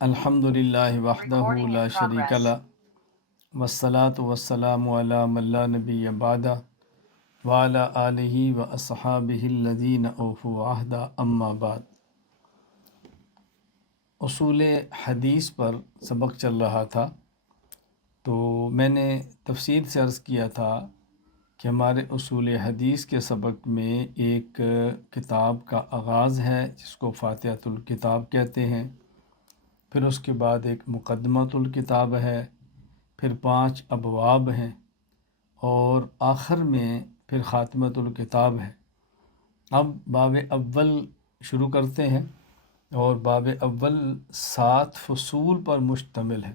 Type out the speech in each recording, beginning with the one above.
الحمد للہ وحدہ لا شریک لہ والصلاة والسلام علی من لا نبی بعدہ وعلی آلہ واصحابہ الذین اوفوا عہدہ اما بعد۔ اصول حدیث پر سبق چل رہا تھا، تو میں نے تفصیل سے عرض کیا تھا کہ ہمارے اصول حدیث کے سبق میں ایک کتاب کا آغاز ہے جس کو فاتحۃ الکتاب کہتے ہیں، پھر اس کے بعد ایک مقدمۃ الکتاب ہے، پھر 5 ابواب ہیں، اور آخر میں پھر خاتمۃ الکتاب ہے۔ اب باب اول شروع کرتے ہیں، اور باب اول 7 فصول پر مشتمل ہے۔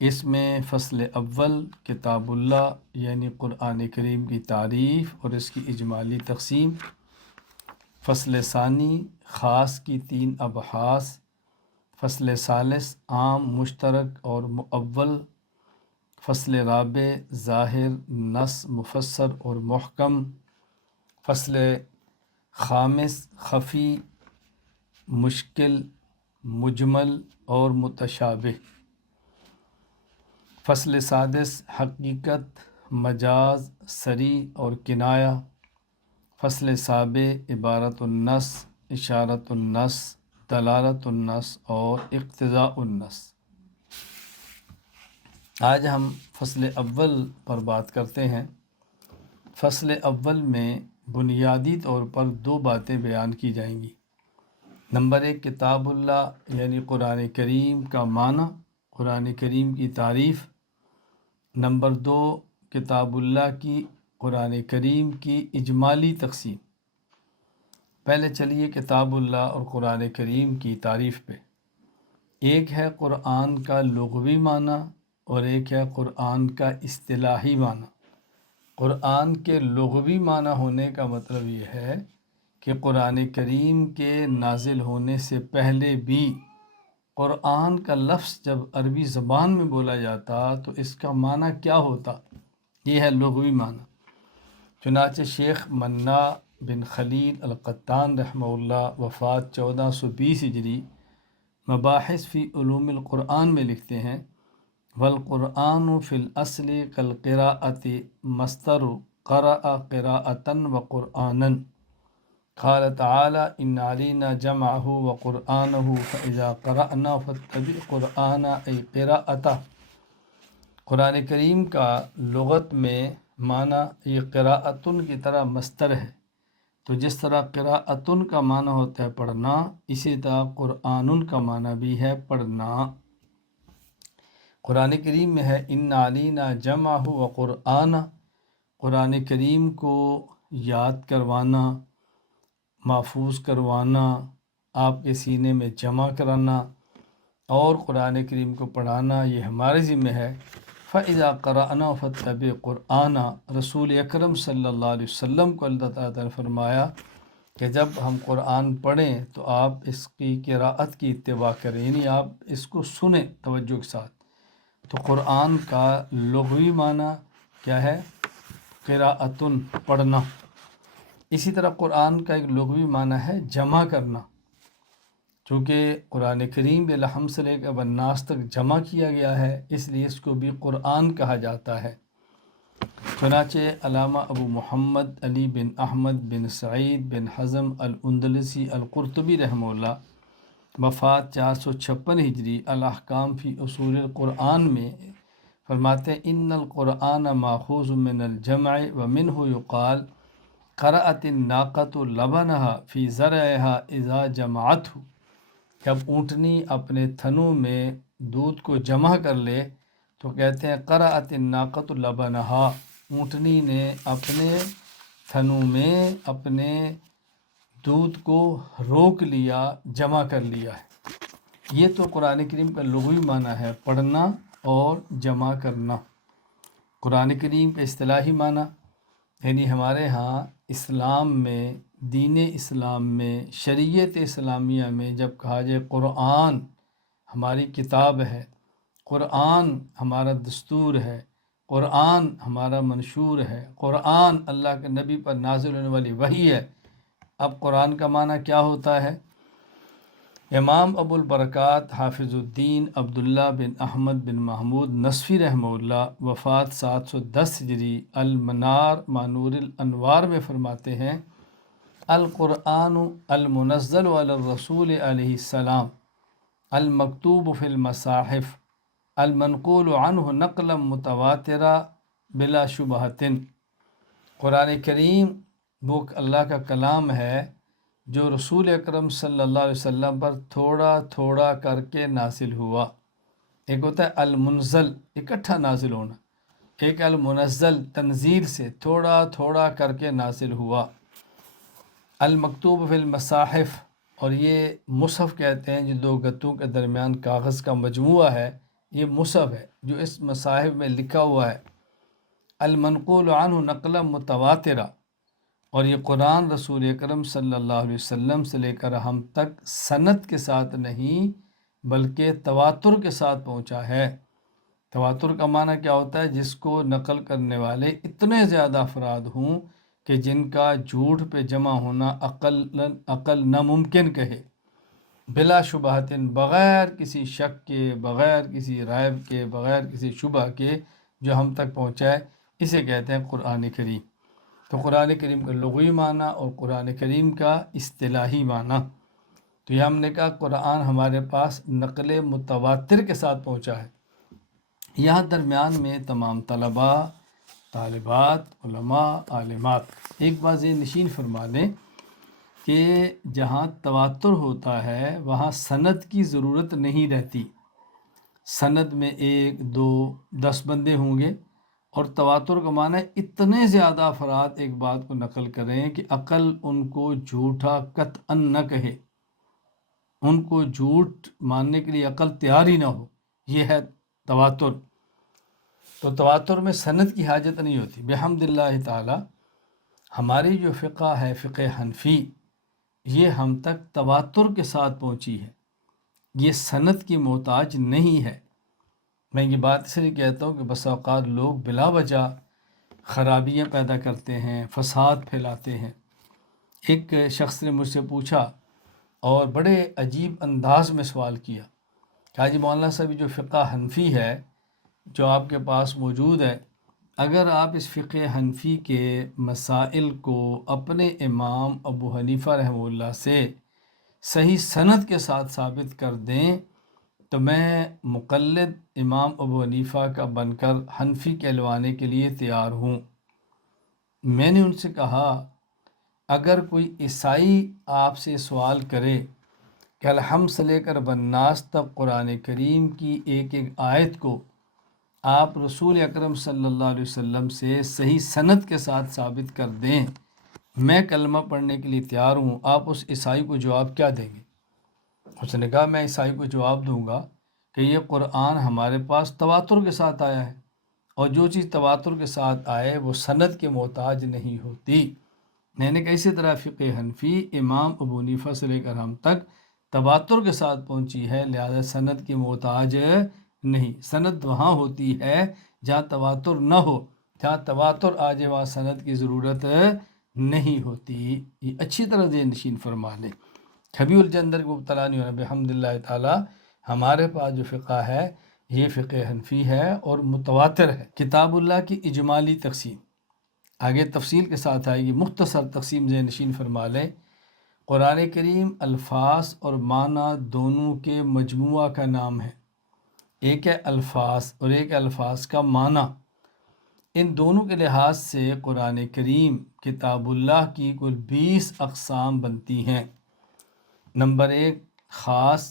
اس میں فصل اول کتاب اللہ یعنی قرآن کریم کی تعریف اور اس کی اجمالی تقسیم، فصل ثانی خاص کی 3 ابحاث، فصل ثالث عام مشترک اور مؤول، فصل رابع ظاہر نص مفسر اور محکم، فصل خامس خفی مشکل مجمل اور متشابہ، فصل سادس حقیقت مجاز صریح اور کنایہ، فصل سابع عبارت النص اشارت النص دلالت النص اور اقتضاء النص۔ آج ہم فصل اول پر بات کرتے ہیں۔ فصل اول میں بنیادی طور پر 2 باتیں بیان کی جائیں گی۔ نمبر 1 کتاب اللہ یعنی قرآن کریم کا معنی، قرآن کریم کی تعریف۔ نمبر 2 کتاب اللہ کی قرآن کریم کی اجمالی تقسیم۔ پہلے چلیے کتاب اللہ اور قرآن کریم کی تعریف پہ۔ ایک ہے قرآن کا لغوی معنی اور ایک ہے قرآن کا اصطلاحی معنی۔ قرآن کے لغوی معنی ہونے کا مطلب یہ ہے کہ قرآن کریم کے نازل ہونے سے پہلے بھی قرآن کا لفظ جب عربی زبان میں بولا جاتا تو اس کا معنی کیا ہوتا، یہ ہے لغوی معنی۔ چنانچہ شیخ منا بن خلیل القطان رحمہ اللہ وفات 1420 ہجری مباحث فی علوم القرآن میں لکھتے ہیں، والقرآن فی الاصل کالقراءۃ مصدر قرأ قراءۃ وقرآنا، قال تعالی ان علینا جمعہ وقرآنہ فاذا قرأنا فاتبع قرآنہ ای قراءتہ۔ قرآن کریم کا لغت میں معنی یہ قراءتن کی طرح مصدر ہے، تو جس طرح قراءتن کا معنی ہوتا ہے پڑھنا، اسی طرح قرآن کا معنی بھی ہے پڑھنا۔ قرآن کریم میں ہے ان علینا جمعہ و قرآن، قرآن کریم کو یاد کروانا، محفوظ کروانا، آپ کے سینے میں جمع کرانا اور قرآن کریم کو پڑھانا یہ ہمارے ذمہ ہے۔ فَإِذَا قَرَأْنَا فَاتَّبِعْ قُرْآنَ، رسول اکرم صلی اللہ علیہ وسلم کو اللہ تعالیٰ نے فرمایا کہ جب ہم قرآن پڑھیں تو آپ اس کی قراءت کی اتباع کریں، یعنی آپ اس کو سنیں توجہ کے ساتھ۔ تو قرآن کا لغوی معنی کیا ہے؟ قراءتن پڑھنا۔ اسی طرح قرآن کا ایک لغوی معنی ہے جمع کرنا، چونکہ قرآن کریم بالحم سے لے کر والناس تک جمع کیا گیا ہے، اس لیے اس کو بھی قرآن کہا جاتا ہے۔ چنانچہ علامہ ابو محمد علی بن احمد بن سعید بن حزم الاندلسی القرطبی رحمہ اللہ وفات 456 ہجری الاحکام فی اصول القرآن میں فرماتے ہیں ان القرآن ماخوذ من الجمع ومنہ یقال قرأت الناقۃ لبنها فی زرعها اذا جمعته، جب اونٹنی اپنے تھنوں میں دودھ کو جمع کر لے تو کہتے ہیں قرأت الناقۃ لبنها، اونٹنی نے اپنے تھنوں میں اپنے دودھ کو روک لیا، جمع کر لیا ہے۔ یہ تو قرآن کریم کا لغوی معنی ہے پڑھنا اور جمع کرنا۔ قرآن کریم کا اصطلاحی معنی یعنی ہمارے ہاں اسلام میں، دین اسلام میں، شریعت اسلامیہ میں جب کہا جائے قرآن ہماری کتاب ہے، قرآن ہمارا دستور ہے، قرآن ہمارا منشور ہے، قرآن اللہ کے نبی پر نازل ہونے والی وحی ہے۔ اب قرآن کا معنی کیا ہوتا ہے؟ امام ابو البرکات حافظ الدین عبداللہ بن احمد بن محمود نصفی رحمہ اللہ وفات 710 ہجری المنار مانور الانوار میں فرماتے ہیں القرآن المنزل علی الرسول علیہ السلام المکتوب فی المصاحف المنقول عنہ نقلا متواترا بلا شبہۃ۔ قرآن کریم وہ اللہ کا کلام ہے جو رسول اکرم صلی اللہ علیہ وسلم پر تھوڑا تھوڑا کر کے نازل ہوا۔ ایک ہوتا ہے المنزل اکٹھا نازل ہونا، ایک المنزل تنزیل سے تھوڑا تھوڑا کر کے نازل ہوا۔ المکتوب فی المصاحف، اور یہ مصحف کہتے ہیں جو دو گتوں کے درمیان کاغذ کا مجموعہ ہے، یہ مصحف ہے جو اس مصاحف میں لکھا ہوا ہے۔ المنقول عنہ نقلا متواترہ، اور یہ قرآن رسول اکرم صلی اللہ علیہ وسلم سے لے کر ہم تک سند کے ساتھ نہیں بلکہ تواتر کے ساتھ پہنچا ہے۔ تواتر کا معنی کیا ہوتا ہے؟ جس کو نقل کرنے والے اتنے زیادہ افراد ہوں کہ جن کا جھوٹ پہ جمع ہونا عقل ناممکن کہے، بلا شبہۃ، بغیر کسی شک کے، بغیر کسی ریب کے، بغیر کسی شبہ کے جو ہم تک پہنچائے، اسے کہتے ہیں قرآن کریم۔ تو قرآن کریم کا لغوی معنی اور قرآن کریم کا اصطلاحی معنی، تو یہ ہم نے کہا قرآن ہمارے پاس نقل متواتر کے ساتھ پہنچا ہے۔ یہاں درمیان میں تمام طلباء، طالبات، علماء، عالمات ایک بات یہ نشین فرما لیں کہ جہاں تواتر ہوتا ہے وہاں سند کی ضرورت نہیں رہتی۔ سند میں 1، 2، 10 بندے ہوں گے، اور تواتر کا معنی ہے اتنے زیادہ افراد ایک بات کو نقل کریں کہ عقل ان کو جھوٹا قطعا نہ کہے، ان کو جھوٹ ماننے کے لیے عقل تیار ہی نہ ہو، یہ ہے تواتر۔ تو تواتر میں سند کی حاجت نہیں ہوتی۔ بحمد اللہ تعالی ہماری جو فقہ ہے، فقہ حنفی، یہ ہم تک تواتر کے ساتھ پہنچی ہے، یہ سند کی محتاج نہیں ہے۔ میں یہ بات اس لیے کہتا ہوں کہ بس اوقات لوگ بلا وجہ خرابیاں پیدا کرتے ہیں، فساد پھیلاتے ہیں۔ ایک شخص نے مجھ سے پوچھا اور بڑے عجیب انداز میں سوال کیا کہ حاجی مولانا صاحب جو فقہ حنفی ہے جو آپ کے پاس موجود ہے، اگر آپ اس فقہ حنفی کے مسائل کو اپنے امام ابو حنیفہ رحمہ اللہ سے صحیح سند کے ساتھ ثابت کر دیں تو میں مقلد امام ابو حنیفہ کا بن کر حنفی کہلوانے کے لیے تیار ہوں۔ میں نے ان سے کہا اگر کوئی عیسائی آپ سے سوال کرے کہ الحمد سے لے کر بالناس تک قرآن کریم کی ایک ایک آیت کو آپ رسول اکرم صلی اللہ علیہ وسلم سے صحیح سند کے ساتھ ثابت کر دیں، میں کلمہ پڑھنے کے لیے تیار ہوں، آپ اس عیسائی کو جواب کیا دیں گے؟ اس نے کہا میں عیسائی کو جواب دوں گا کہ یہ قرآن ہمارے پاس تواتر کے ساتھ آیا ہے، اور جو چیز تواتر کے ساتھ آئے وہ سند کے محتاج نہیں ہوتی۔ میں نے کہا اسی طرح فقہ حنفی امام ابو حنیفہ سے لے کر ہم تک تواتر کے ساتھ پہنچی ہے، لہذا سند کی محتاج نہیں۔ سند وہاں ہوتی ہے جہاں تواتر نہ ہو، جہاں تواتر آ جائے وہاں سند کی ضرورت نہیں ہوتی۔ یہ اچھی طرح ذہن نشین فرما لیں، کبھی الجندر کو مبتلا نہیں ہونا۔ بحمد اللہ تعالی ہمارے پاس جو فقہ ہے یہ فقہ حنفی ہے اور متواتر ہے۔ کتاب اللہ کی اجمالی تقسیم آگے تفصیل کے ساتھ آئے گی، مختصر تقسیم ذہن نشین فرما لیں۔ قرآن کریم الفاظ اور معنی دونوں کے مجموعہ کا نام ہے، ایک ہے الفاظ اور ایک ہے الفاظ کا معنی۔ ان دونوں کے لحاظ سے قرآن کریم کتاب اللہ کی کل 20 اقسام بنتی ہیں۔ نمبر 1 خاص،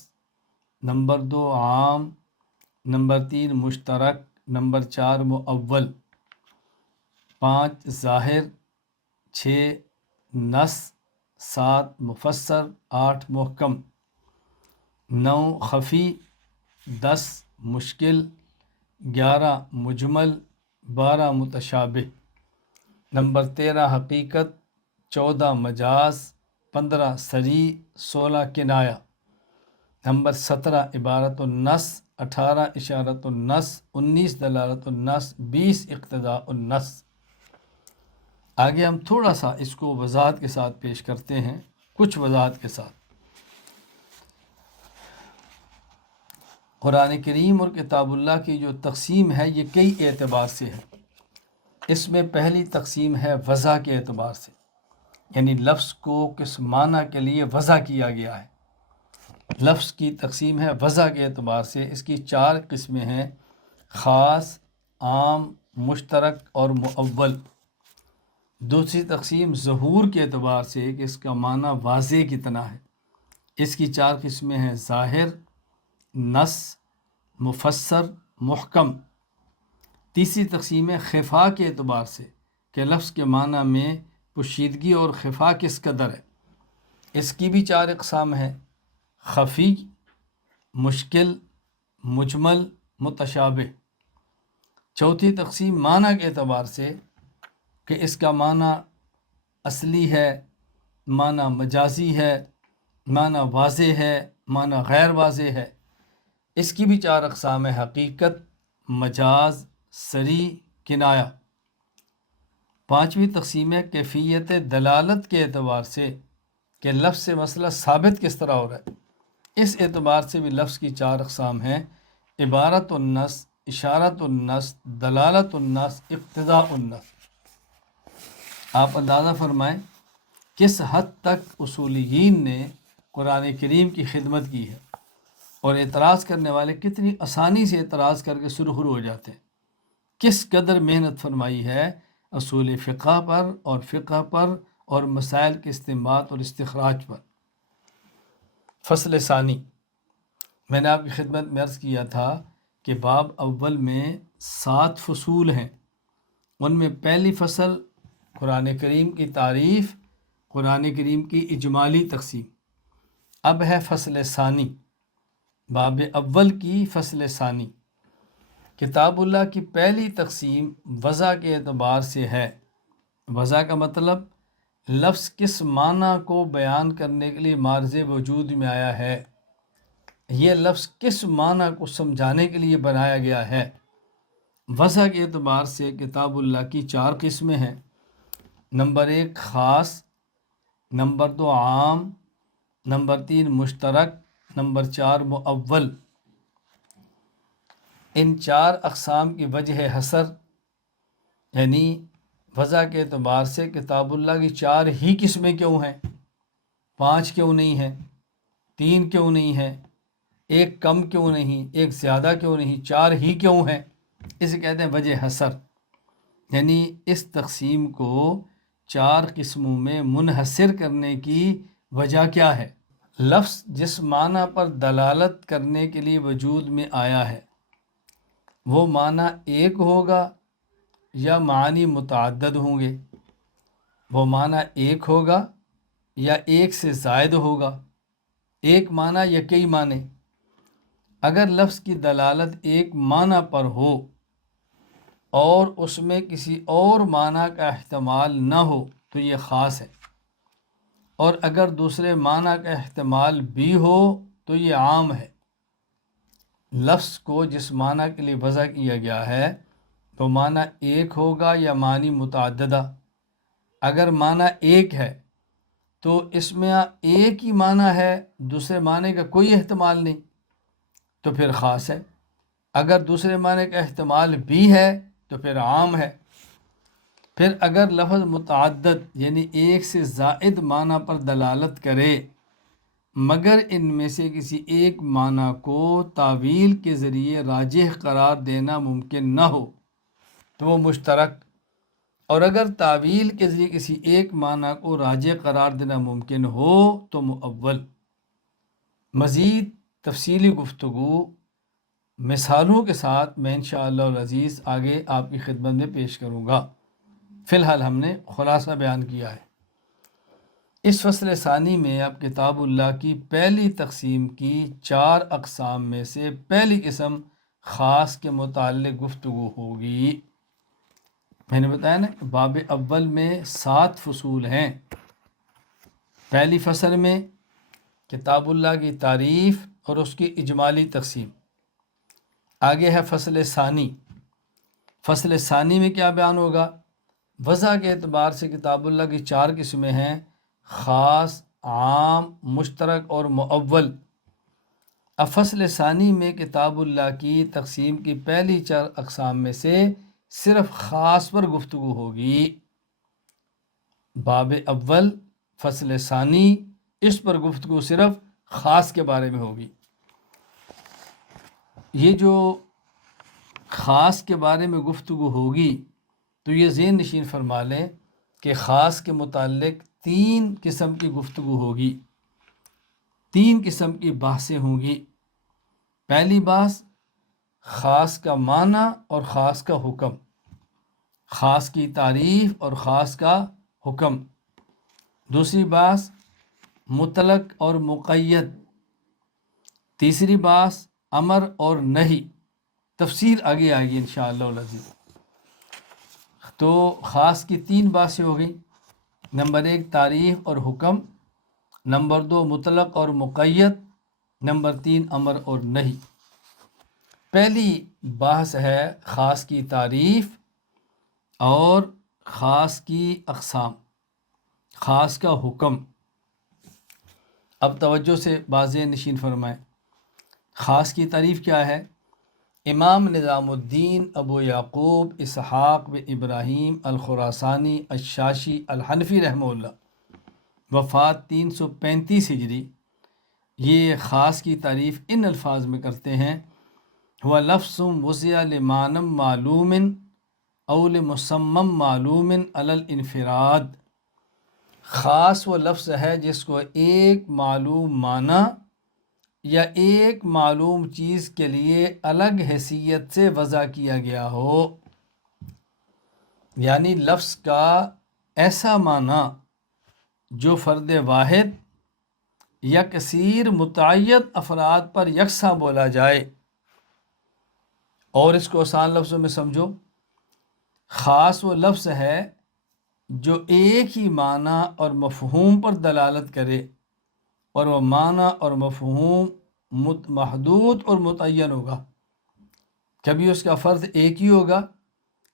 نمبر 2 عام، نمبر 3 مشترک، نمبر 4 مؤول، 5 ظاہر، 6 نص، 7 مفسر، 8 محکم، 9 خفی، 10 مشکل، 11 مجمل، 12 متشابہ، نمبر 13 حقیقت، 14 مجاز، 15 صریح، 16 کنایہ، نمبر 17 عبارت النص، 18 اشارت النص، 19 دلالت النص، 20 اقتضاء النص۔ آگے ہم تھوڑا سا اس کو وضاحت کے ساتھ پیش کرتے ہیں، کچھ وضاحت کے ساتھ۔ قرآن کریم اور کتاب اللہ کی جو تقسیم ہے یہ کئی اعتبار سے ہے۔ اس میں پہلی تقسیم ہے وضع کے اعتبار سے، یعنی لفظ کو کس معنی کے لیے وضع کیا گیا ہے۔ لفظ کی تقسیم ہے وضع کے اعتبار سے۔ اس کی 4 قسمیں ہیں: خاص، عام، مشترک اور مؤول۔ دوسری تقسیم ظہور کے اعتبار سے کہ اس کا معنی واضح کتنا ہے۔ اس کی 4 قسمیں ہیں: ظاہر، نص، مفسر، محکم۔ تیسری تقسیم ہے خفا کے اعتبار سے کہ لفظ کے معنی میں پوشیدگی اور خفا کس قدر ہے۔ اس کی بھی 4 اقسام ہیں: خفی، مشکل، مجمل، متشابہ۔ چوتھی تقسیم معنی کے اعتبار سے کہ اس کا معنی اصلی ہے، معنی مجازی ہے، معنی واضح ہے، معنی غیر واضح ہے۔ اس کی بھی 4 اقسام ہیں: حقیقت، مجاز، صریح، کنایہ۔ پانچویں تقسیم ہے کیفیت دلالت کے اعتبار سے کہ لفظ سے مسئلہ ثابت کس طرح ہو رہا ہے۔ اس اعتبار سے بھی لفظ کی 4 اقسام ہیں: عبارت النص، اشارت النص، دلالت النص، اقتضاء النص۔ آپ اندازہ فرمائیں کس حد تک اصولیین نے قرآن کریم کی خدمت کی ہے، اور اعتراض کرنے والے کتنی آسانی سے اعتراض کر کے سرخرو ہو جاتے ہیں۔ کس قدر محنت فرمائی ہے اصول فقہ پر اور فقہ پر اور مسائل کے استنباط اور استخراج پر۔ فصل ثانی، میں نے آپ کی خدمت میں عرض کیا تھا کہ باب اول میں 7 فصول ہیں۔ ان میں پہلی فصل قرآن کریم کی تعریف، قرآن کریم کی اجمالی تقسیم۔ اب ہے فصل ثانی، باب اول کی فصل ثانی۔ کتاب اللہ کی پہلی تقسیم وضع کے اعتبار سے ہے۔ وضع کا مطلب لفظ کس معنی کو بیان کرنے کے لیے معرض وجود میں آیا ہے، یہ لفظ کس معنی کو سمجھانے کے لیے بنایا گیا ہے۔ وضع کے اعتبار سے کتاب اللہ کی 4 قسمیں ہیں: نمبر 1 خاص، نمبر 2 عام، نمبر 3 مشترک، نمبر 4 مؤول۔ ان 4 اقسام کی وجہ حصر، یعنی وضع کے اعتبار سے کتاب اللہ کی 4 ہی قسمیں کیوں ہیں، 5 کیوں نہیں ہیں، 3 کیوں نہیں ہیں، 1 کم کیوں نہیں، 1 زیادہ کیوں نہیں، 4 ہی کیوں ہیں، اسے کہتے ہیں وجہ حصر۔ یعنی اس تقسیم کو 4 قسموں میں منحصر کرنے کی وجہ کیا ہے؟ لفظ جس معنی پر دلالت کرنے کے لیے وجود میں آیا ہے وہ معنی ایک ہوگا یا معانی متعدد ہوں گے، وہ معنی ایک ہوگا یا ایک سے زائد ہوگا، ایک معنی یا کئی معنی۔ اگر لفظ کی دلالت ایک معنی پر ہو اور اس میں کسی اور معنی کا احتمال نہ ہو تو یہ خاص ہے، اور اگر دوسرے معنی کا احتمال بھی ہو تو یہ عام ہے۔ لفظ کو جس معنی کے لیے وضع کیا گیا ہے تو معنی ایک ہوگا یا معنی متعددہ۔ اگر معنی ایک ہے تو اس میں ایک ہی معنی ہے، دوسرے معنی کا کوئی احتمال نہیں، تو پھر خاص ہے۔ اگر دوسرے معنی کا احتمال بھی ہے تو پھر عام ہے۔ پھر اگر لفظ متعدد یعنی ایک سے زائد معنی پر دلالت کرے مگر ان میں سے کسی ایک معنی کو تاویل کے ذریعے راجح قرار دینا ممکن نہ ہو تو وہ مشترک، اور اگر تاویل کے ذریعے کسی ایک معنی کو راجح قرار دینا ممکن ہو تو مؤول۔ مزید تفصیلی گفتگو مثالوں کے ساتھ میں انشاءاللہ العزیز آگے آپ کی خدمت میں پیش کروں گا۔ فی الحال ہم نے خلاصہ بیان کیا ہے۔ اس فصل ثانی میں اب کتاب اللہ کی پہلی تقسیم کی 4 اقسام میں سے پہلی قسم خاص کے متعلق گفتگو ہوگی۔ میں نے بتایا نا باب اول میں 7 فصول ہیں۔ پہلی فصل میں کتاب اللہ کی تعریف اور اس کی اجمالی تقسیم۔ آگے ہے فصل ثانی۔ فصل ثانی میں کیا بیان ہوگا؟ وضع کے اعتبار سے کتاب اللہ کی 4 قسمیں ہیں: خاص، عام، مشترک اور مؤول۔ اب فصل ثانی میں کتاب اللہ کی تقسیم کی پہلی 4 اقسام میں سے صرف خاص پر گفتگو ہوگی۔ باب اول فصل ثانی، اس پر گفتگو صرف خاص کے بارے میں ہوگی۔ یہ جو خاص کے بارے میں گفتگو ہوگی تو یہ ذہن نشین فرما لیں کہ خاص کے متعلق 3 قسم کی گفتگو ہوگی، 3 قسم کی بحثیں ہوں گی۔ پہلی بحث خاص کا معنی اور خاص کا حکم، خاص کی تعریف اور خاص کا حکم۔ دوسری بحث مطلق اور مقید۔ تیسری بحث امر اور نہی، تفسیر آگے آئے گی انشاءاللہ العزیز۔ تو خاص کی 3 بحثیں ہو گئی، نمبر 1 تعریف اور حکم، نمبر 2 مطلق اور مقید، نمبر 3 امر اور نہی۔ پہلی بحث ہے خاص کی تعریف اور خاص کی اقسام، خاص کا حکم۔ اب توجہ سے واضح نشین فرمائیں، خاص کی تعریف کیا ہے؟ امام نظام الدین ابو یعقوب اسحاق بن ابراہیم الخراسانی الشاشی الحنفی رحمہ اللہ، وفات 335 ہجری، یہ خاص کی تعریف ان الفاظ میں کرتے ہیں: ہوا لفظ وضع لمعنی معلوم او لمسمى معلوم علی الانفراد۔ خاص وہ لفظ ہے جس کو ایک معلوم معنی یا ایک معلوم چیز کے لیے الگ حیثیت سے وضع کیا گیا ہو، یعنی لفظ کا ایسا معنی جو فرد واحد یا کثیر متعید افراد پر یکساں بولا جائے۔ اور اس کو آسان لفظوں میں سمجھو، خاص وہ لفظ ہے جو ایک ہی معنی اور مفہوم پر دلالت کرے، اور وہ معنی اور مفہوم محدود اور متعین ہوگا۔ کبھی اس کا فرد ایک ہی ہوگا،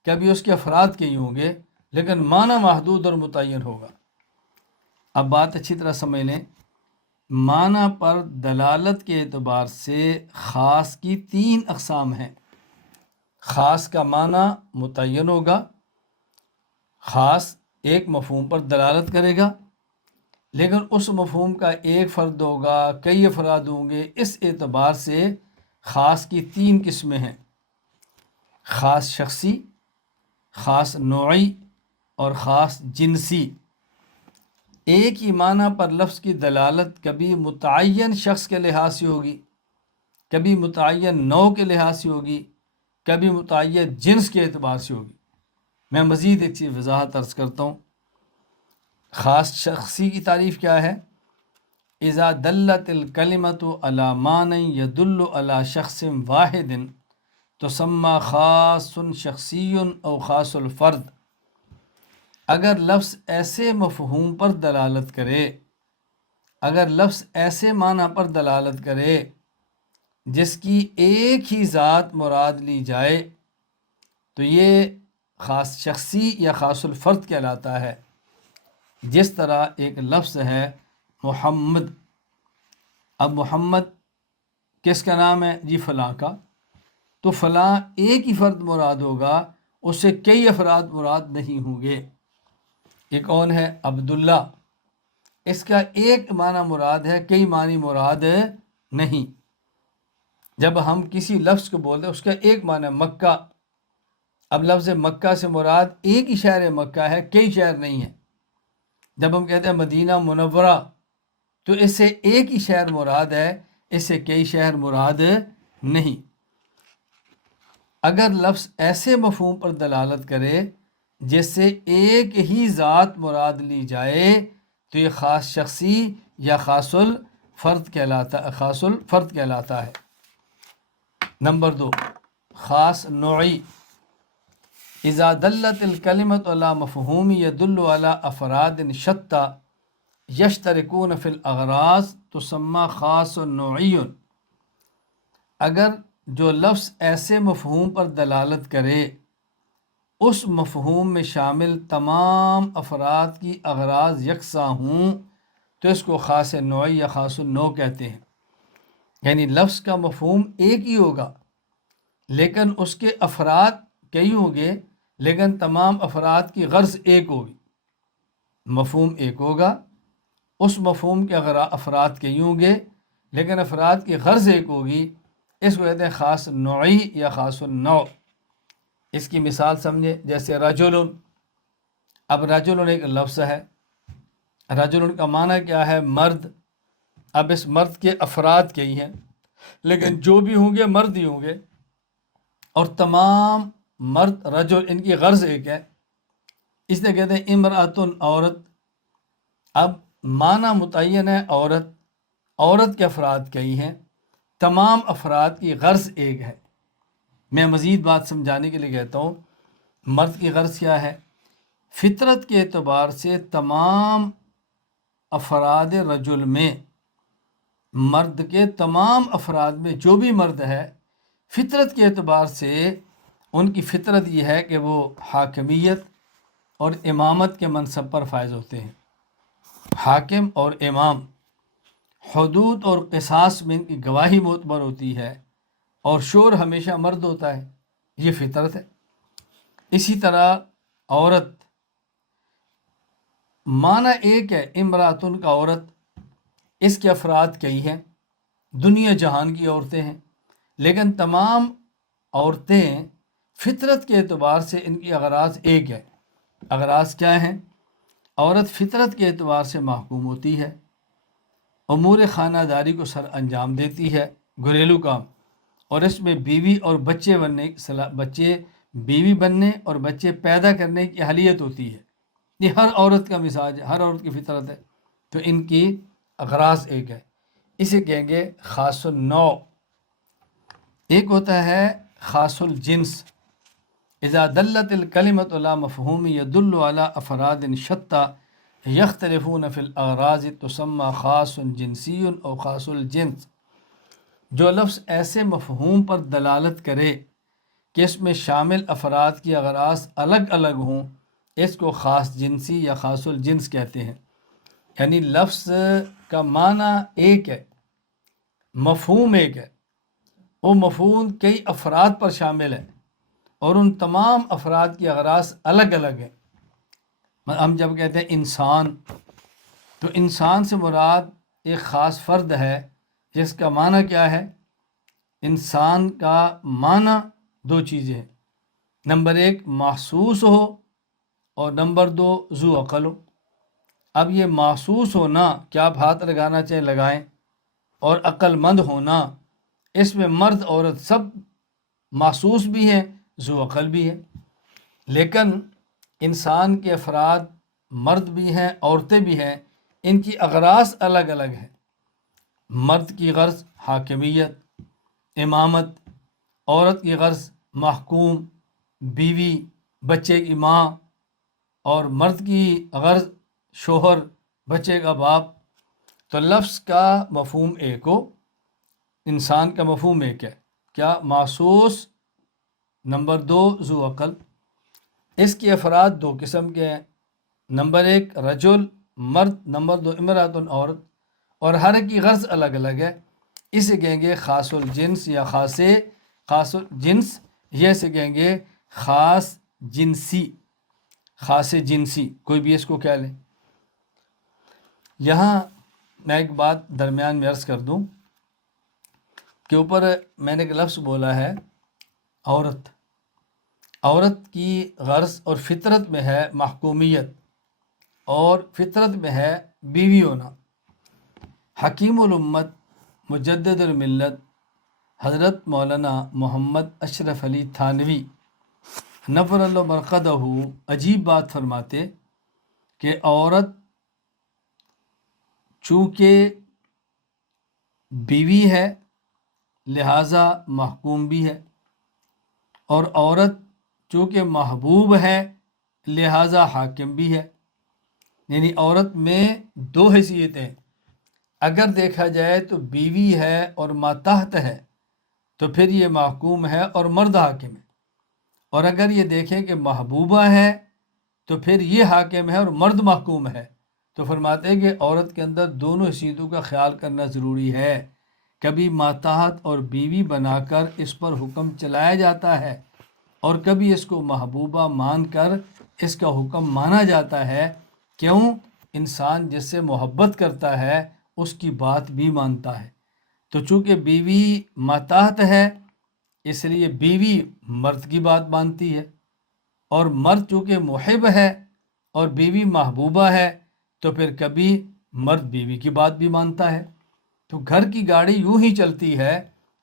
کبھی اس کے افراد کئی ہوں گے، لیکن معنی محدود اور متعین ہوگا۔ اب بات اچھی طرح سمجھ لیں، معنی پر دلالت کے اعتبار سے خاص کی 3 اقسام ہیں۔ خاص کا معنی متعین ہوگا، خاص ایک مفہوم پر دلالت کرے گا، لیکن اس مفہوم کا ایک فرد ہوگا، کئی افراد ہوں گے۔ اس اعتبار سے خاص کی 3 قسمیں ہیں: خاص شخصی، خاص نوعی اور خاص جنسی۔ ایک ہی معنی پر لفظ کی دلالت کبھی متعین شخص کے لحاظ سے ہوگی، کبھی متعین نوع کے لحاظ سے ہوگی، کبھی متعین جنس کے اعتبار سے ہوگی۔ میں مزید ایک چیز وضاحت عرض کرتا ہوں۔ خاص شخصی کی تعریف کیا ہے؟ اذا دلت الکلمۃ علی معنی یدل علی شخص واحد تسمى خاص شخصی او خاص الفرد۔ اگر لفظ ایسے مفہوم پر دلالت کرے، اگر لفظ ایسے معنی پر دلالت کرے جس کی ایک ہی ذات مراد لی جائے تو یہ خاص شخصی یا خاص الفرد کہلاتا ہے۔ جس طرح ایک لفظ ہے محمد، اب محمد کس کا نام ہے؟ جی فلاں کا، تو فلاں ایک ہی فرد مراد ہوگا، اس سے کئی افراد مراد نہیں ہوں گے۔ ایک اور ہے عبداللہ، اس کا ایک معنی مراد ہے، کئی معنی مراد نہیں۔ جب ہم کسی لفظ کو بولتے ہیں اس کا ایک معنی مکہ، اب لفظ مکہ سے مراد ایک ہی شہر مکہ ہے، کئی شہر نہیں ہیں۔ جب ہم کہتے ہیں مدینہ منورہ تو اس سے ایک ہی شہر مراد ہے، اس سے کئی شہر مراد نہیں۔ اگر لفظ ایسے مفہوم پر دلالت کرے جس سے ایک ہی ذات مراد لی جائے تو یہ خاص شخصی یا خاص الفرد کہلاتا ہے۔ نمبر 2 خاص نوعی۔ اذا دلت الکلمۃ علی مفہوم یدل علی افراد شتى یشترکون فی الاغراض تسمى خاص نوعی۔ اگر جو لفظ ایسے مفہوم پر دلالت کرے اس مفہوم میں شامل تمام افراد کی اغراض یکساں ہوں تو اس کو خاص نوعی یا خاص النوع کہتے ہیں۔ یعنی لفظ کا مفہوم ایک ہی ہوگا لیکن اس کے افراد کئی ہوں گے، لیکن تمام افراد کی غرض ایک ہوگی۔ مفہوم ایک ہوگا، اس مفہوم کے اگر افراد کئی ہوں گے لیکن افراد کی غرض ایک ہوگی، اس کو کہتے ہیں خاص نوعی یا خاص النوع۔ اس کی مثال سمجھے، جیسے رجل، اب رجل ایک لفظ ہے، رجل کا معنی کیا ہے؟ مرد۔ اب اس مرد کے افراد کئی ہیں لیکن جو بھی ہوں گے مرد ہی ہوں گے، اور تمام مرد رجل ان کی غرض ایک ہے، اس لیے کہتے ہیں امرأتن، عورت۔ اب معنی متعین ہے عورت، عورت کے افراد کئی ہیں، تمام افراد کی غرض ایک ہے۔ میں مزید بات سمجھانے کے لیے کہتا ہوں، مرد کی غرض کیا ہے؟ فطرت کے اعتبار سے تمام افراد رجل میں، مرد کے تمام افراد میں جو بھی مرد ہے، فطرت کے اعتبار سے ان کی فطرت یہ ہے کہ وہ حاکمیت اور امامت کے منصب پر فائز ہوتے ہیں۔ حاکم اور امام، حدود اور قصاص میں ان کی گواہی معتبر ہوتی ہے، اور شور ہمیشہ مرد ہوتا ہے، یہ فطرت ہے۔ اسی طرح عورت، معنی ایک ہے امراتن کا عورت، اس کے افراد کئی ہیں، دنیا جہان کی عورتیں ہیں، لیکن تمام عورتیں فطرت کے اعتبار سے ان کی اغراض ایک ہے۔ اغراض کیا ہیں؟ عورت فطرت کے اعتبار سے محکوم ہوتی ہے، امور خانہ داری کو سر انجام دیتی ہے، گھریلو کام، اور اس میں بیوی اور بچے بیوی بننے اور بچے پیدا کرنے کی اہلیت ہوتی ہے۔ یہ ہر عورت کا مزاج ہے، ہر عورت کی فطرت ہے، تو ان کی اغراض ایک ہے، اسے کہیں گے خاص النوع۔ ایک ہوتا ہے خاص الجنس، اذا دلت الکلمۃ علی مفہوم یدل علی افراد شتى یختلفون فی الاغراض تسمى خاص جنسی او خاص الجنس۔ جو لفظ ایسے مفہوم پر دلالت کرے کہ اس میں شامل افراد کی اغراض الگ الگ ہوں، اس کو خاص جنسی یا خاص الجنس کہتے ہیں۔ یعنی لفظ کا معنی ایک ہے، مفہوم ایک ہے، وہ مفہوم کئی افراد پر شامل ہے اور ان تمام افراد کی اغراض الگ الگ ہیں۔ ہم جب کہتے ہیں انسان، تو انسان سے مراد ایک خاص فرد ہے جس کا معنی کیا ہے؟ انسان کا معنی دو چیزیں ہیں، نمبر ایک محسوس ہو اور نمبر دو ذو عقل ہو۔ اب یہ محسوس ہونا کہ آپ ہاتھ لگانا چاہیں لگائیں، اور عقل مند ہونا، اس میں مرد عورت سب محسوس بھی ہیں، ذو عقل بھی ہے، لیکن انسان کے افراد مرد بھی ہیں عورتیں بھی ہیں، ان کی اغراض الگ الگ ہیں۔ مرد کی غرض حاکمیت، امامت، عورت کی غرض محکوم، بیوی، بچے کی ماں، اور مرد کی غرض شوہر، بچے کا باپ۔ تو لفظ کا مفہوم ایک ہو، انسان کا مفہوم ایک ہے، کیا؟ محسوس، نمبر دو ذو عقل۔ اس کے افراد دو قسم کے ہیں، نمبر ایک رجل مرد، نمبر دو امراتن عورت، اور ہر ایک کی غرض الگ الگ ہے، اسے کہیں گے خاص الجنس یا خاص الجنس، یہ اسے کہیں گے خاص جنسی، خاص جنسی، کوئی بھی اس کو کہہ لیں۔ یہاں میں ایک بات درمیان میں عرض کر دوں کہ اوپر میں نے ایک لفظ بولا ہے عورت، عورت کی غرض اور فطرت میں ہے محکومیت، اور فطرت میں ہے بیوی ہونا۔ حکیم الامت مجدد الملت حضرت مولانا محمد اشرف علی تھانوی نفر اللہ برقدہ عجیب بات فرماتے کہ عورت چونکہ بیوی ہے لہٰذا محکوم بھی ہے، اور عورت چونکہ محبوب ہے لہٰذا حاکم بھی ہے۔ یعنی عورت میں دو حیثیتیں، اگر دیکھا جائے تو بیوی ہے اور ماتحت ہے تو پھر یہ محکوم ہے اور مرد حاکم ہے، اور اگر یہ دیکھیں کہ محبوبہ ہے تو پھر یہ حاکم ہے اور مرد محکوم ہے۔ تو فرماتے ہیں کہ عورت کے اندر دونوں حیثیتوں کا خیال کرنا ضروری ہے، کبھی ماتحت اور بیوی بنا کر اس پر حکم چلایا جاتا ہے، اور کبھی اس کو محبوبہ مان کر اس کا حکم مانا جاتا ہے۔ کیوں؟ انسان جس سے محبت کرتا ہے اس کی بات بھی مانتا ہے۔ تو چونکہ بیوی ماتحت ہے اس لیے بیوی مرد کی بات مانتی ہے، اور مرد چونکہ محب ہے اور بیوی محبوبہ ہے تو پھر کبھی مرد بیوی کی بات بھی مانتا ہے۔ تو گھر کی گاڑی یوں ہی چلتی ہے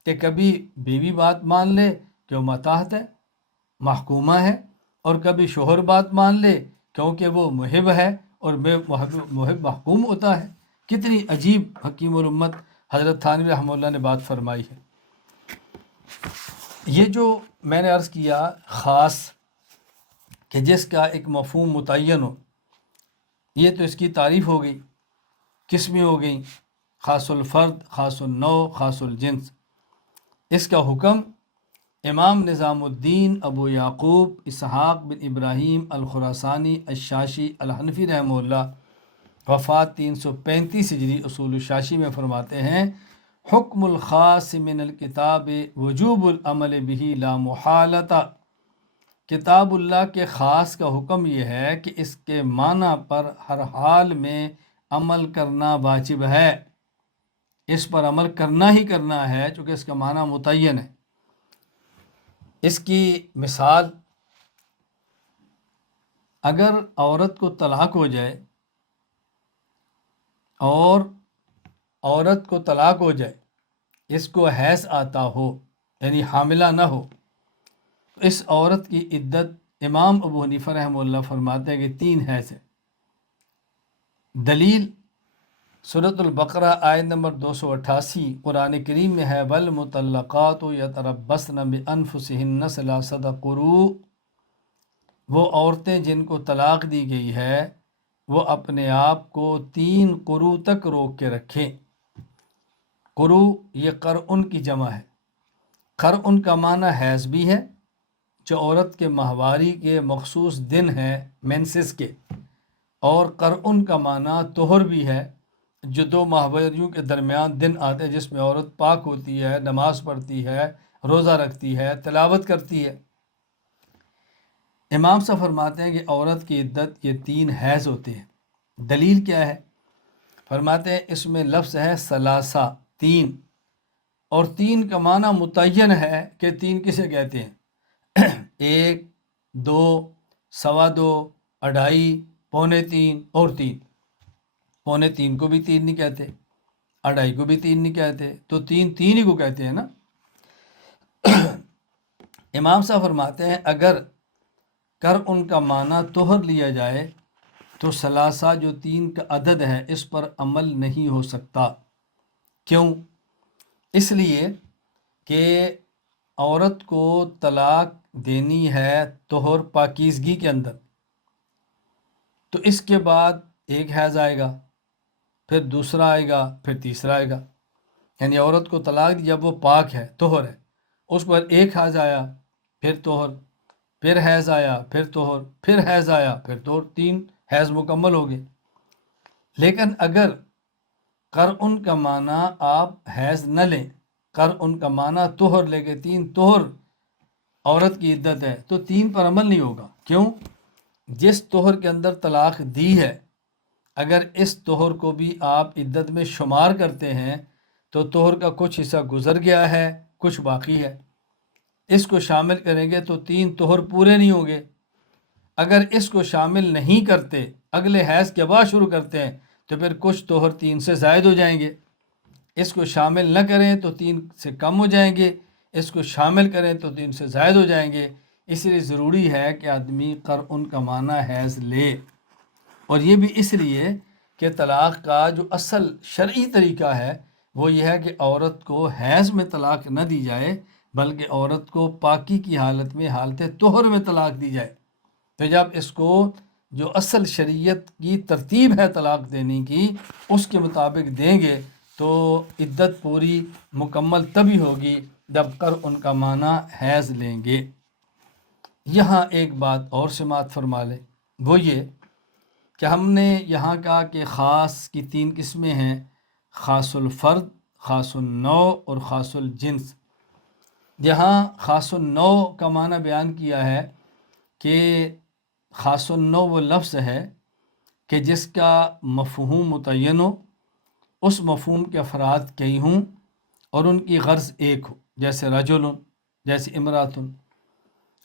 کہ کبھی بیوی بات مان لے کہ وہ ماتحت ہے، محکومہ ہے، اور کبھی شوہر بات مان لے کیونکہ وہ محب ہے اور محب محکوم ہوتا ہے۔ کتنی عجیب حکیم الامت حضرت تھانوی رحمہ اللہ نے بات فرمائی ہے۔ یہ جو میں نے عرض کیا خاص کہ جس کا ایک مفہوم متعین ہو، یہ تو اس کی تعریف ہو گئی، قسمیں ہو گئیں، خاص الفرد، خاص النوع، خاص الجنس۔ اس کا حکم امام نظام الدین ابو یعقوب اسحاق بن ابراہیم الخراسانی الشاشی الحنفی رحمہ اللہ وفات 335 ہجری اصول الشاشی میں فرماتے ہیں، حکم الخاص من الکتاب وجوب العمل به لا محالۃ۔ کتاب اللہ کے خاص کا حکم یہ ہے کہ اس کے معنی پر ہر حال میں عمل کرنا واجب ہے، اس پر عمل کرنا ہی کرنا ہے چونکہ اس کا معنی متعین ہے۔ اس کی مثال، اگر عورت کو طلاق ہو جائے اور عورت کو طلاق ہو جائے، اس کو حیض آتا ہو یعنی حاملہ نہ ہو، اس عورت کی عدت امام ابو حنیفہ رحمہ اللہ فرماتے ہیں کہ 3 حیض ہے۔ دلیل سورۃ البقرہ آیت نمبر 288 قرآن کریم میں ہے، والمطلقات یتربصن بانفسہن ثلاثۃ قروء۔ وہ عورتیں جن کو طلاق دی گئی ہے وہ اپنے آپ کو 3 قروء تک روک کے رکھیں۔ قروء یہ قرء کی جمع ہے۔ قرء کا معنی حیض بھی ہے جو عورت کے ماہواری کے مخصوص دن ہیں مینسس کے، اور قرء کا معنی طہر بھی ہے جو 2 ماہواریوں کے درمیان دن آتے ہیں جس میں عورت پاک ہوتی ہے، نماز پڑھتی ہے، روزہ رکھتی ہے، تلاوت کرتی ہے۔ امام صاحب فرماتے ہیں کہ عورت کی عدت یہ 3 حیض ہوتے ہیں۔ دلیل کیا ہے؟ فرماتے ہیں اس میں لفظ ہے ثلاثہ، 3، اور 3 کا معنی متعین ہے کہ 3 کسے کہتے ہیں؟ 1، 2، 2.25، 2.5، پونے 3 اور 3۔ پونے 3 کو بھی 3 نہیں کہتے، 2.5 کو بھی 3 نہیں کہتے، تو 3 ہی کو کہتے ہیں نا۔ امام صاحب فرماتے ہیں اگر قرء کا معنی طہر لیا جائے تو ثلاثہ جو 3 کا عدد ہے اس پر عمل نہیں ہو سکتا۔ کیوں؟ اس لیے کہ عورت کو طلاق دینی ہے طہر پاکیزگی کے اندر، تو اس کے بعد ایک حیض آئے گا، پھر دوسرا آئے گا، پھر تیسرا آئے گا، یعنی عورت کو طلاق دی جب وہ پاک ہے، طہر ہے، اس پر ایک حیض آیا، پھر طہر، پھر حیض آیا، پھر طہر، پھر حیض آیا، پھر طہر، 3 حیض مکمل ہو گئے۔ لیکن اگر قرء کا معنی آپ حیض نہ لیں، قرء کا معنی طہر لے کے 3 طہر عورت کی عدت ہے، تو 3 پر عمل نہیں ہوگا۔ کیوں؟ جس طہر کے اندر طلاق دی ہے اگر اس طہر کو بھی آپ عدت میں شمار کرتے ہیں تو طہر کا کچھ حصہ گزر گیا ہے، کچھ باقی ہے، اس کو شامل کریں گے تو 3 طہر پورے نہیں ہوں گے۔ اگر اس کو شامل نہیں کرتے، اگلے حیض کے بعد شروع کرتے ہیں تو پھر کچھ طہر 3 سے زائد ہو جائیں گے۔ اس کو شامل نہ کریں تو 3 سے کم ہو جائیں گے، اس کو شامل کریں تو 3 سے زائد ہو جائیں گے۔ اس لیے ضروری ہے کہ آدمی قرء کا معنی حیض لے، اور یہ بھی اس لیے کہ طلاق کا جو اصل شرعی طریقہ ہے وہ یہ ہے کہ عورت کو حیض میں طلاق نہ دی جائے بلکہ عورت کو پاکی کی حالت میں حالت طہر میں طلاق دی جائے۔ تو جب اس کو جو اصل شریعت کی ترتیب ہے طلاق دینے کی اس کے مطابق دیں گے تو عدت پوری مکمل تبھی ہوگی جب قرء کا معنی حیض لیں گے۔ یہاں ایک بات اور سماعت فرما لیں، وہ یہ کہ ہم نے یہاں کہا کہ خاص کی 3 قسمیں ہیں، خاص الفرد، خاص النوع اور خاص الجنس۔ یہاں خاص النوع کا معنی بیان کیا ہے کہ خاص النوع وہ لفظ ہے کہ جس کا مفہوم متعین ہو، اس مفہوم کے افراد کئی ہوں اور ان کی غرض ایک ہو، جیسے رجل، جیسے امرات۔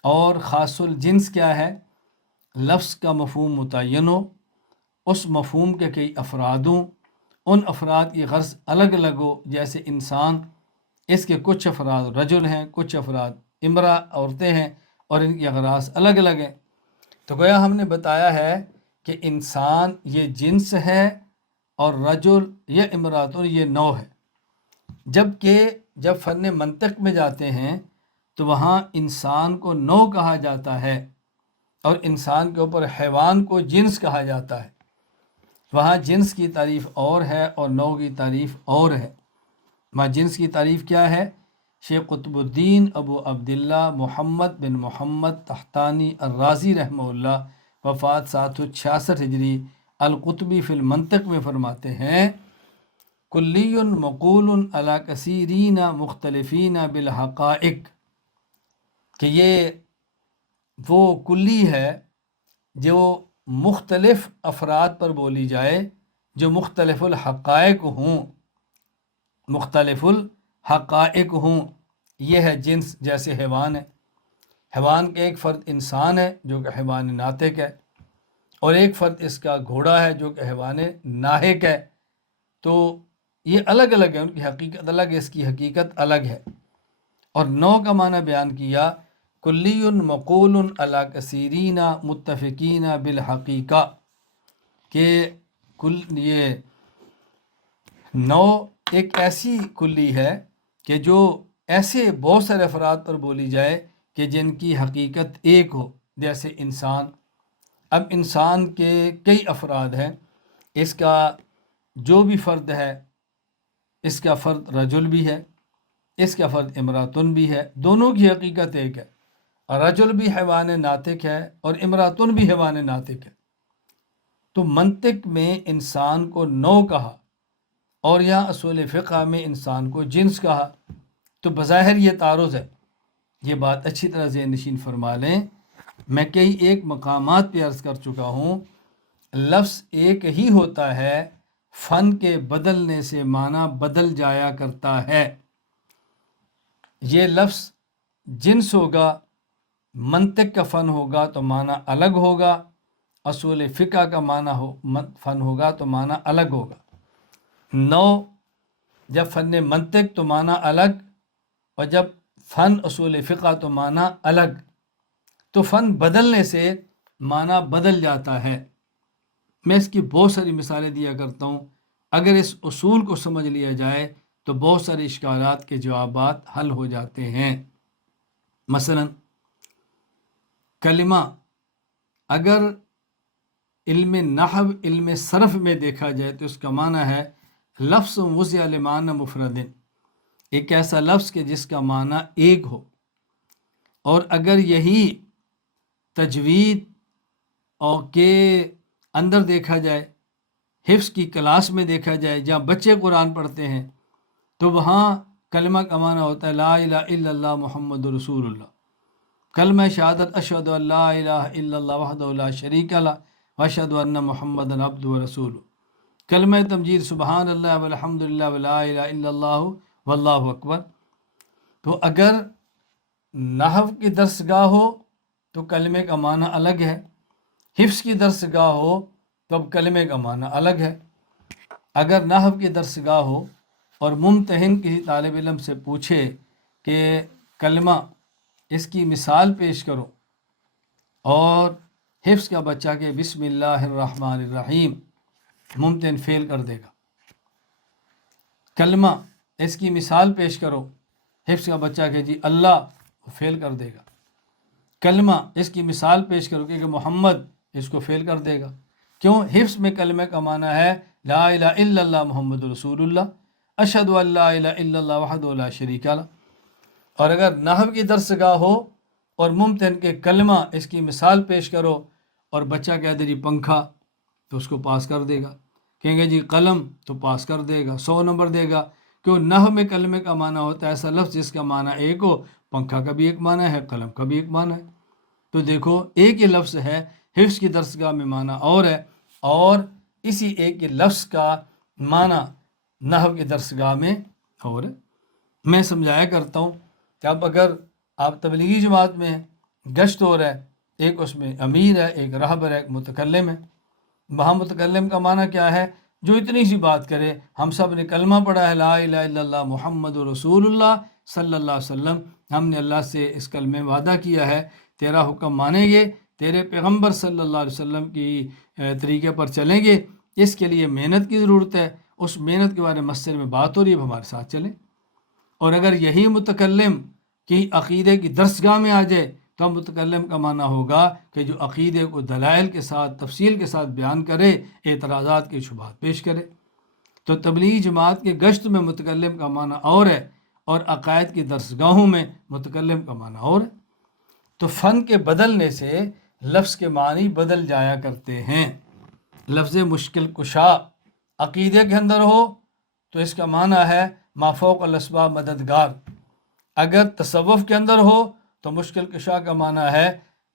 اور خاص الجنس کیا ہے؟ لفظ کا مفہوم متعین ہو، اس مفہوم کے کئی افراد ہوں، ان افراد کی غرض الگ الگ ہو، جیسے انسان، اس کے کچھ افراد رجل ہیں، کچھ افراد امرا عورتیں ہیں، اور ان کی اغراض الگ الگ ہیں۔ تو گویا ہم نے بتایا ہے کہ انسان یہ جنس ہے اور رجل یہ امرات یہ نوع ہے، جبکہ جب فن منطق میں جاتے ہیں تو وہاں انسان کو نوع کہا جاتا ہے اور انسان کے اوپر حیوان کو جنس کہا جاتا ہے۔ وہاں جنس کی تعریف اور ہے اور نوع کی تعریف اور ہے۔ وہاں جنس کی تعریف کیا ہے؟ شیخ قطب الدین ابو عبداللہ محمد بن محمد تحتانی الرازی رحمہ اللہ، وفات 766 ہجری، القطبی فی المنطق میں فرماتے ہیں کلی مقول علی کثیرین مختلفین بالحقائق، کہ یہ وہ کلی ہے جو مختلف افراد پر بولی جائے، جو مختلف الحقائق ہوں، مختلف الحقائق ہوں۔ یہ ہے جنس۔ جیسے حیوان ہے، حیوان کے ایک فرد انسان ہے جو کہ حیوان ناطق ہے، اور ایک فرد اس کا گھوڑا ہے جو کہ حیوان ناہق ہے۔ تو یہ الگ الگ ہے، ان کی حقیقت الگ ہے، اس کی حقیقت الگ ہے۔ اور نوع کا معنی بیان کیا کلی مقول علی کثیرین متفقین بالحقیقہ، کہ یہ نوع ایک ایسی کلی ہے کہ جو ایسے بہت سارے افراد پر بولی جائے کہ جن کی حقیقت ایک ہو، جیسے انسان۔ اب انسان کے کئی افراد ہیں، اس کا جو بھی فرد ہے، اس کا فرد رجل بھی ہے، اس کا فرد امراتن بھی ہے، دونوں کی حقیقت ایک ہے۔ رجل بھی حیوان ناطق ہے اور امراتن بھی حیوان ناطق ہے۔ تو منطق میں انسان کو نوع کہا اور یہاں اصول فقہ میں انسان کو جنس کہا، تو بظاہر یہ تعارض ہے۔ یہ بات اچھی طرح ذہن نشین فرما لیں، میں کئی ایک مقامات پہ عرض کر چکا ہوں، لفظ ایک ہی ہوتا ہے، فن کے بدلنے سے معنی بدل جایا کرتا ہے۔ یہ لفظ جنس ہوگا، منطق کا فن ہوگا تو معنی الگ ہوگا، اصول فقہ کا فن ہوگا تو معنی الگ ہوگا۔ نوع جب فن منطق تو معنی الگ، اور جب فن اصول فقہ تو معنی الگ۔ تو فن بدلنے سے معنی بدل جاتا ہے۔ میں اس کی بہت ساری مثالیں دیا کرتا ہوں، اگر اس اصول کو سمجھ لیا جائے تو بہت سارے اشکالات کے جوابات حل ہو جاتے ہیں۔ مثلا کلمہ اگر علم نحو، علم صرف میں دیکھا جائے تو اس کا معنی ہے لفظ وضع لمعنی مفرد، ایک ایسا لفظ کہ جس کا معنی ایک ہو۔ اور اگر یہی تجوید اور کے اندر دیکھا جائے، حفظ کی کلاس میں دیکھا جائے جہاں بچے قرآن پڑھتے ہیں، تو وہاں کلمہ کا معنی ہوتا ہے لا الہ الا اللہ محمد رسول اللہ، کلمہ شہادت اشہد ان لا الہ الا اللہ وحدہ لا شریک لہ واشہد ان محمدا عبدہ ورسولہ، کلمہ تمجید سبحان اللہ والحمد للہ ولا الہ الا اللہ واللہ اکبر۔ تو اگر نحو کی درسگاہ ہو تو کلمے کا معنی الگ ہے، حفظ کی درسگاہ ہو تو اب کلمے کا معنی الگ ہے۔ اگر نحو کی درسگاہ ہو اور ممتحن کسی طالب علم سے پوچھے کہ کلمہ اس کی مثال پیش کرو، اور حفظ کا بچہ کہ بسم اللہ الرحمن الرحیم، ممتحن فیل کر دے گا۔ کلمہ اس کی مثال پیش کرو، حفظ کا بچہ کہ جی اللہ، فیل کر دے گا۔ کلمہ اس کی مثال پیش کرو کہ محمد، اس کو فیل کر دے گا۔ کیوں؟ حفظ میں کلمہ کا معنی ہے لا الہ الا اللہ محمد رسول اللہ، اشہد ان لا الہ الا اللہ وحدہ لا شریک لہ۔ اور اگر نحو کی درسگاہ ہو اور ممتحن کے کلمہ اس کی مثال پیش کرو اور بچہ کہہ دے جی پنکھا، تو اس کو پاس کر دے گا۔ کہیں گے جی قلم، تو پاس کر دے گا، 100 نمبر دے گا۔ کہ نحو میں کلمے کا معنی ہوتا ہے ایسا لفظ جس کا معنی ایک ہو. پنکھا کا بھی ایک معنی ہے، قلم کا بھی ایک معنی ہے. تو دیکھو ایک ہی لفظ ہے، حفظ کی درسگاہ میں معنی اور ہے، اور اسی ایک ہی لفظ کا معنی نحو کی درسگاہ میں اور ہے. میں سمجھایا کرتا ہوں کہ اب اگر آپ تبلیغی جماعت میں ہیں، گشت ہو رہا ہے، ایک اس میں امیر ہے، ایک رہبر ہے، ایک متکلم ہے. وہاں متکلم کا معنی کیا ہے؟ جو اتنی سی بات کرے. ہم سب نے کلمہ پڑھا ہے، لا الہ الا اللہ محمد رسول اللہ صلی اللہ علیہ وسلم. ہم نے اللہ سے اس کلمے میں وعدہ کیا ہے تیرا حکم مانیں گے، تیرے پیغمبر صلی اللہ علیہ وسلم کی طریقے پر چلیں گے. اس کے لیے محنت کی ضرورت ہے. اس محنت کے بارے میں مسجد میں بات ہو رہی ہے، ہمارے ساتھ چلیں. اور اگر یہی متکلم کی عقیدے کی درسگاہ میں آ جائے تو متکلم کا معنی ہوگا کہ جو عقیدے کو دلائل کے ساتھ تفصیل کے ساتھ بیان کرے، اعتراضات کے شبہات پیش کرے. تو تبلیغی جماعت کے گشت میں متکلم کا معنی اور ہے، اور عقائد کی درسگاہوں میں متکلم کا معنی اور ہے. تو فن کے بدلنے سے لفظ کے معنی بدل جایا کرتے ہیں. لفظ مشکل کشا عقیدے کے اندر ہو تو اس کا معنی ہے مافوق الاسباب مددگار. اگر تصوف کے اندر ہو تو مشکل کشا کا معنی ہے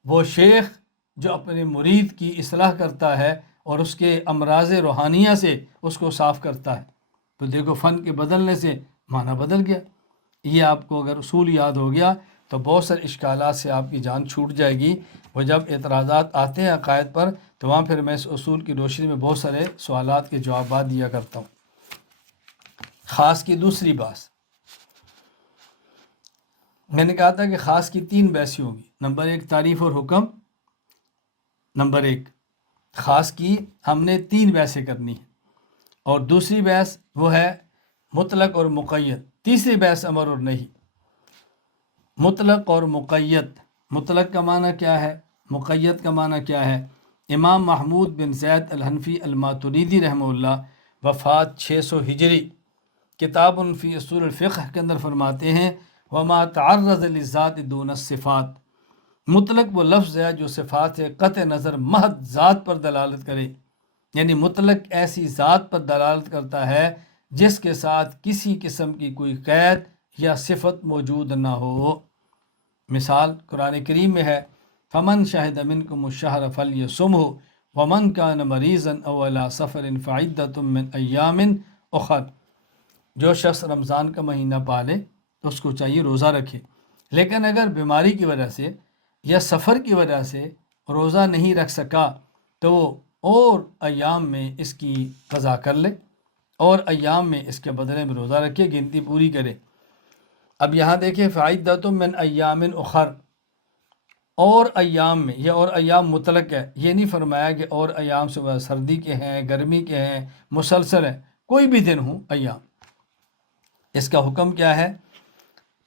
وہ شیخ جو اپنے مرید کی اصلاح کرتا ہے اور اس کے امراض روحانیہ سے اس کو صاف کرتا ہے. تو دیکھو فن کے بدلنے سے معنی بدل گیا. یہ آپ کو اگر اصول یاد ہو گیا تو بہت سارے اشکالات سے آپ کی جان چھوٹ جائے گی. وہ جب اعتراضات آتے ہیں عقائد پر تو وہاں پھر میں اس اصول کی روشنی میں بہت سارے سوالات کے جوابات دیا کرتا ہوں. خاص کی دوسری بات میں نے کہا تھا کہ خاص کی 3 بحثیں ہوں گی. نمبر 1 تعریف اور حکم. نمبر 1 خاص کی ہم نے 3 بحثیں کرنی ہیں، اور دوسری بحث وہ ہے مطلق اور مقید. تیسری بحث امر اور نہیں. مطلق اور مقید. مطلق کا معنی کیا ہے؟ مقید کا معنی کیا ہے؟ امام محمود بن زید الحنفی الماتریدی رحمہ اللہ وفات 600 ہجری کتاب فی اصول الفقہ کے اندر فرماتے ہیں وما تعرض للذات دون الصفات. مطلق وہ لفظ ہے جو صفات سے قطع نظر محض ذات پر دلالت کرے. یعنی مطلق ایسی ذات پر دلالت کرتا ہے جس کے ساتھ کسی قسم کی کوئی قید یا صفت موجود نہ ہو. مثال قرآن کریم میں ہے فمن شہد منکم الشہر فلیصمہ ومن کان مریضا او علی سفر فعدۃ من ایام اخر. جو شخص رمضان کا مہینہ پالے تو اس کو چاہیے روزہ رکھے، لیکن اگر بیماری کی وجہ سے یا سفر کی وجہ سے روزہ نہیں رکھ سکا تو وہ اور ایام میں اس کی قضا کر لے، اور ایام میں اس کے بدلے میں روزہ رکھے، گنتی پوری کرے. اب یہاں دیکھیں فعدۃ من ایام اخر، اور ایام میں، یہ اور ایام مطلق ہے. یہ نہیں فرمایا کہ اور ایام سے وہ سردی کے ہیں، گرمی کے ہیں، مسلسل ہیں، کوئی بھی دن ہوں ایام. اس کا حکم کیا ہے؟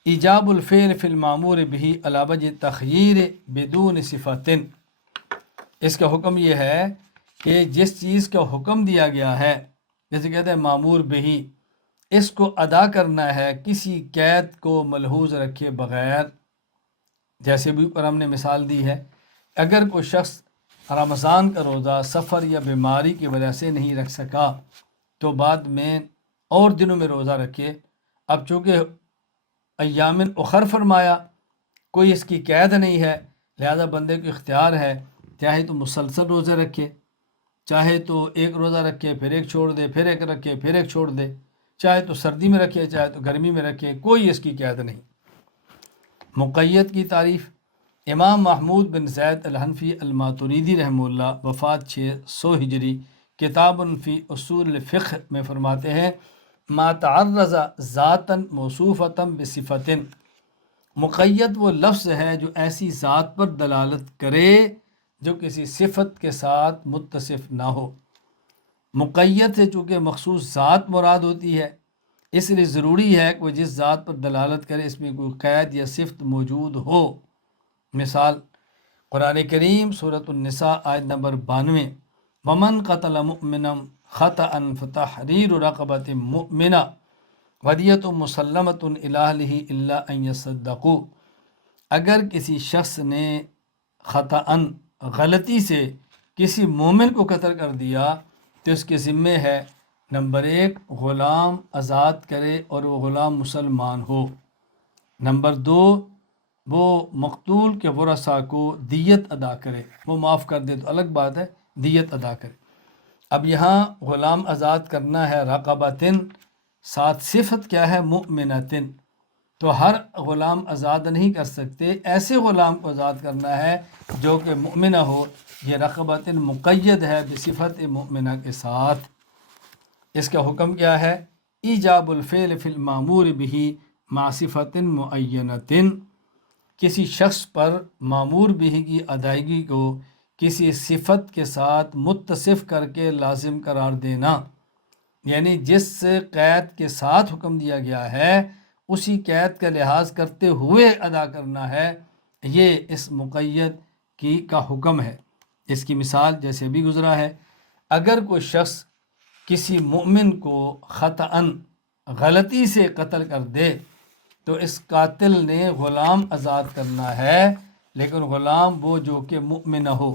ایجاب الفعل فی المامور بہ علی وجہ تخییر بدون صفت. اس کا حکم یہ ہے کہ جس چیز کا حکم دیا گیا ہے، جیسے کہتے ہیں معمور بہی، اس کو ادا کرنا ہے کسی قید کو ملحوظ رکھے بغیر. جیسے بھی اوپر ہم نے مثال دی ہے، اگر کوئی شخص رمضان کا روزہ سفر یا بیماری کی وجہ سے نہیں رکھ سکا تو بعد میں اور دنوں میں روزہ رکھے. اب چونکہ ایام اخر فرمایا، کوئی اس کی قید نہیں ہے، لہذا بندے کو اختیار ہے، چاہے تو مسلسل روزے رکھے، چاہے تو ایک روزہ رکھے پھر ایک چھوڑ دے، پھر ایک رکھے پھر ایک چھوڑ دے، چاہے تو سردی میں رکھے چاہے تو گرمی میں رکھے، کوئی اس کی قید نہیں. مقید کی تعریف. امام محمود بن زید الحنفی الماتریدی رحمہ اللہ وفات 600 ہجری کتاب فی اصول الفقہ میں فرماتے ہیں ما تعرض ذاتاً موصوفۃ بصفت. مقید وہ لفظ ہے جو ایسی ذات پر دلالت کرے جو کسی صفت کے ساتھ متصف نہ ہو. مقید سے چونکہ مخصوص ذات مراد ہوتی ہے، اس لیے ضروری ہے کہ وہ جس ذات پر دلالت کرے اس میں کوئی قید یا صفت موجود ہو. مثال قرآن کریم سورۃ النساء آیت نمبر 92 ومن قتل مؤمنا خطأ فتحریر رقبۃ مؤمنہ ودیۃ مسلمۃ الی اہلہ الا ان یصدقوا. اگر کسی شخص نے خطأ غلطی سے کسی مومن کو قتل کر دیا تو اس کے ذمے ہے نمبر 1 غلام آزاد کرے اور وہ غلام مسلمان ہو، نمبر 2 وہ مقتول کے ورثاء کو دیت ادا کرے، وہ معاف کر دے تو الگ بات ہے، دیت ادا کرے۔ اب یہاں غلام آزاد کرنا ہے رقبتن، ساتھ صفت کیا ہے؟ مؤمنتن، تو ہر غلام آزاد نہیں کر سکتے، ایسے غلام کو آزاد کرنا ہے جو کہ مؤمنہ ہو۔ یہ رقبتن مقید ہے بصفت مؤمنہ کے ساتھ۔ اس کا حکم کیا ہے؟ ایجاب الفعل فی المامور به مع صفت معینۃ، کسی شخص پر مامور به کی ادائیگی کو کسی صفت کے ساتھ متصف کر کے لازم قرار دینا، یعنی جس قید کے ساتھ حکم دیا گیا ہے اسی قید کا لحاظ کرتے ہوئے ادا کرنا ہے، یہ اس مقید کا حکم ہے۔ اس کی مثال جیسے بھی گزرا ہے، اگر کوئی شخص کسی مومن کو خطأً غلطی سے قتل کر دے تو اس قاتل نے غلام آزاد کرنا ہے، لیکن غلام وہ جو کہ مؤمنہ ہو۔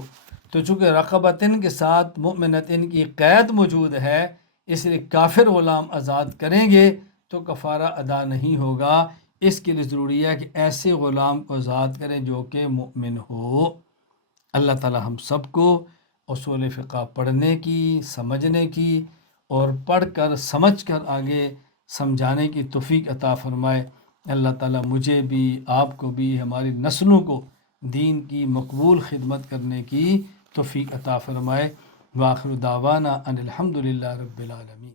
تو چونکہ رقبتن کے ساتھ مؤمنتن کی قید موجود ہے، اس لیے کافر غلام آزاد کریں گے تو کفارہ ادا نہیں ہوگا۔ اس کے لیے ضروری ہے کہ ایسے غلام کو آزاد کریں جو کہ مؤمن ہو۔ اللہ تعالی ہم سب کو اصول فقہ پڑھنے کی، سمجھنے کی اور پڑھ کر سمجھ کر آگے سمجھانے کی توفیق عطا فرمائے۔ اللہ تعالیٰ مجھے بھی، آپ کو بھی، ہماری نسلوں کو دین کی مقبول خدمت کرنے کی توفیق عطا فرمائے۔ وآخر دعوانا ان الحمد للہ رب العالمین۔